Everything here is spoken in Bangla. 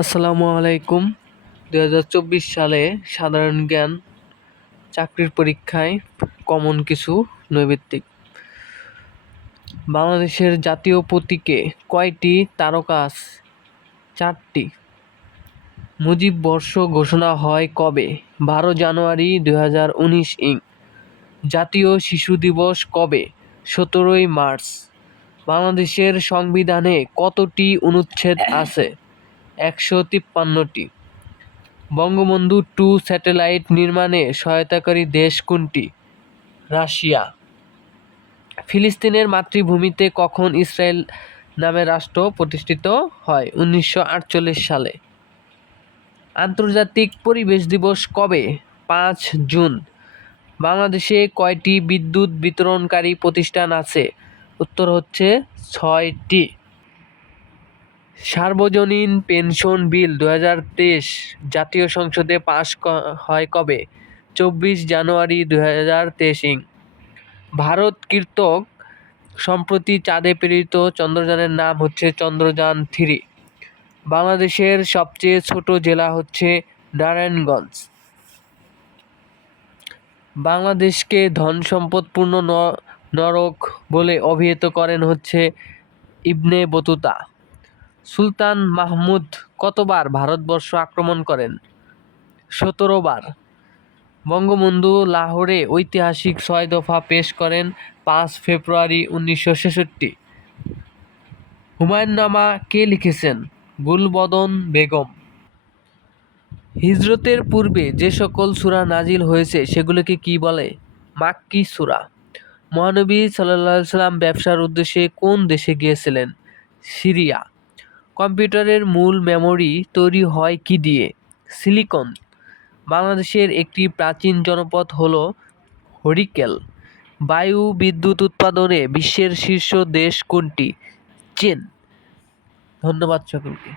আসসালামু আলাইকুম। 2024 সালে সাধারণ জ্ঞান চাকরির পরীক্ষায় কমন কিছু নৈর্ব্যক্তিক। বাংলাদেশের জাতীয় প্রতীকে কয়টি তারকা আছে? 4টি। মুজিব বর্ষ ঘোষণা হয় কবে? 12 জানুয়ারি 2019 ইং। জাতীয় শিশু দিবস কবে? 17 মার্চ। বাংলাদেশের সংবিধানে কতটি অনুচ্ছেদ আছে? 153টি। বঙ্গবন্ধু 2 স্যাটেলাইট নির্মাণে সহায়তাকারী দেশ কোনটি? রাশিয়া। ফিলিস্তিনের মাতৃভূমিতে কখন ইসরায়েল নামে রাষ্ট্র প্রতিষ্ঠিত হয়? 1948 সালে। আন্তর্জাতিক পরিবেশ দিবস কবে? 5 জুন। বাংলাদেশে কয়টি বিদ্যুৎ বিতরণকারী প্রতিষ্ঠান আছে? উত্তর হচ্ছে 6টি। সার্বজনীন পেনশন বিল 2023 জাতীয় সংসদে পাস হয় কবে? 24 জানুয়ারি 2023 ইং। ভারত কর্তৃক সম্প্রতি চাঁদে প্রেরিত চন্দ্রযানের নাম হচ্ছে চন্দ্রযান-3। বাংলাদেশের সবচেয়ে ছোট জেলা হচ্ছে নারায়ণগঞ্জ। বাংলাদেশকে ধন সম্পদপূর্ণ নরক বলে অভিহিত করেন হচ্ছে ইবনে বতুতা। সুলতান মাহমুদ কতবার ভারতবর্ষ আক্রমণ করেন? 17 বার। বঙ্গবন্ধু লাহোরে ঐতিহাসিক 6 দফা পেশ করেন 5 ফেব্রুয়ারি 1966। হুমায়ুন্নামা কে লিখেছেন? গুলবদন বেগম। হিজরতের পূর্বে যে সকল সূরা নাজিল হয়েছে সেগুলোকে কি বলে? মাক্কি সূরা। মহানবী সাল্লাল্লাহু আলাইহি সাল্লাম ব্যবসার উদ্দেশ্যে কোন দেশে গিয়েছিলেন? সিরিয়া। কম্পিউটারের মূল মেমোরি তৈরি হয় কি দিয়ে? সিলিকন। বাংলাদেশের একটি প্রাচীন জনপদ হল হরিকেল। বায়ু বিদ্যুৎ উৎপাদনে বিশ্বের শীর্ষ দেশ কোনটি? চীন। ধন্যবাদ সকলকে।